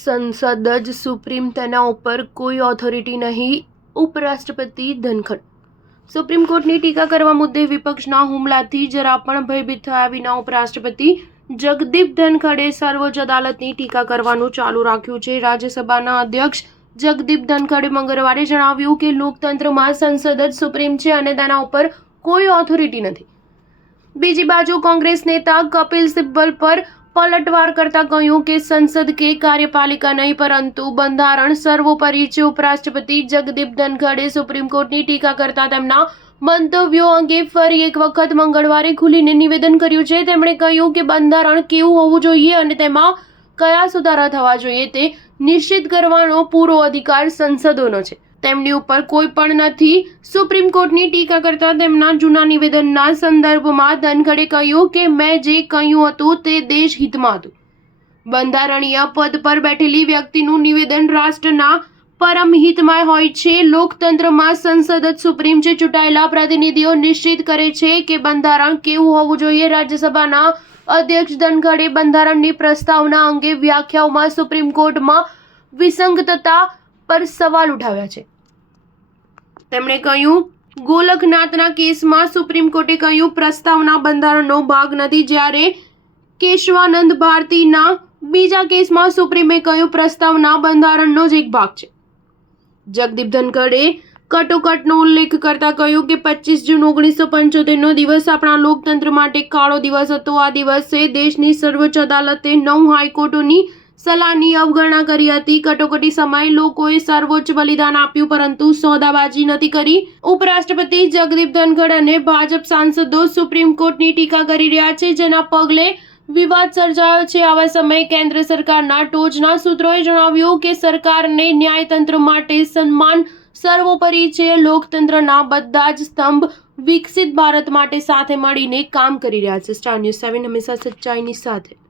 સંસદ જ સુપ્રીમ, તેના ઉપર કોઈ ઓથોરિટી નહીં. ઉપરાષ્ટ્રપતિ ધનખડ. સુપ્રીમ કોર્ટની ટીકા કરવા મુદ્દે વિપક્ષના હુમલાથી જરા પણ ભયભીત થયા વિના ઉપરાષ્ટ્રપતિ જગદીપ ધનખડે સર્વોચ્ચ અદાલતની ટીકા કરવાનું ચાલુ રાખ્યું છે. રાજ્યસભાના અધ્યક્ષ જગદીપ ધનખડે મંગળવારે જણાવ્યું કે લોકતંત્રમાં સંસદ જ સુપ્રીમ છે અને તેના ઉપર કોઈ ઓથોરિટી નથી. બીજી બાજુ કોંગ્રેસ નેતા કપિલ સિબ્બલ પર પલટવાર કરતા કહ્યું કે સંસદ કે કાર્યપાલિકા નહીં પરંતુ બંધારણ સર્વોપરી છે. ઉપરાષ્ટ્રપતિ જગદીપ ધનખડે સુપ્રીમ કોર્ટની ટીકા કરતા તેમના મંતવ્યો અંગે ફરી એક વખત મંગળવારે ખુલીને નિવેદન કર્યું છે. તેમણે કહ્યું કે બંધારણ કેવું હોવું જોઈએ અને તેમાં કયા સુધારા થવા જોઈએ તે નિશ્ચિત કરવાનો પૂરો અધિકાર સંસદોનો છે. તેમની ઉપર કોઈ પણ નથી. સુપ્રીમ કોર્ટની ટીકા કરતા તેમના જૂના નિવેદનના સંદર્ભમાં ધનખડે કહ્યું કે મેં જે કહ્યું હતું તે દેશ હિતમાં હતું. બંધારણીય પદ પર બેઠેલી વ્યક્તિનું નિવેદન રાષ્ટ્રના પરમ હિતમાં હોય છે. લોકતંત્રમાં સંસદ જ સુપ્રીમ છે. ચૂંટાયેલા પ્રતિનિધિઓ નિશ્ચિત કરે છે કે બંધારણ કેવું હોવું જોઈએ. રાજ્યસભાના અધ્યક્ષ ધનખડે બંધારણની પ્રસ્તાવના અંગે વ્યાખ્યાઓમાં સુપ્રીમ કોર્ટમાં વિસંગતતા પર સવાલ ઉઠાવ્યા છે. તેમણે કહ્યું, ગોલકનાથના કેસમાં સુપ્રીમ કોર્ટે કહ્યું પ્રસ્તાવના બંધારણનો ભાગ નથી, જ્યારે કેશવાનંદ ભારતીના બીજા કેસમાં સુપ્રીમે કહ્યું પ્રસ્તાવના બંધારણનો જ એક ભાગ છે. જગદીપ ધનખડે કટોકટનો ઉલ્લેખ કરતા કહ્યું કે 25 જૂન 1975નો દિવસ આપણા લોકતંત્ર માટે કાળો દિવસ હતો. આ દિવસે દેશની સર્વોચ્ચ અદાલતે 9 હાઈકોર્ટોની સલાહની અવગણના કરી હતી. કટોકટી સમયે લોકોએ સર્વોચ્ચ બલિદાન આપ્યું પરંતુ સોદાબાજી નથી કરી. ઉપરાષ્ટ્રપતિ જગદીપ ધનખડ અને ભાજપ સાંસદો સુપ્રીમ કોર્ટની ટીકા કરી રહ્યા છે, જેના પગલે વિવાદ સર્જાયો છે. આવા સમયે કેન્દ્ર સરકારના ટોચના સૂત્રોએ જણાવ્યું કે સરકારને ન્યાયતંત્ર માટે સન્માન સર્વોપરી છે. લોકતંત્રના બધા જ સ્તંભ વિકસિત ભારત માટે સાથે મળીને કામ કરી રહ્યા છે. સ્ટાર ન્યૂઝ 7 હંમેશા સચ્ચાઈની સાથે.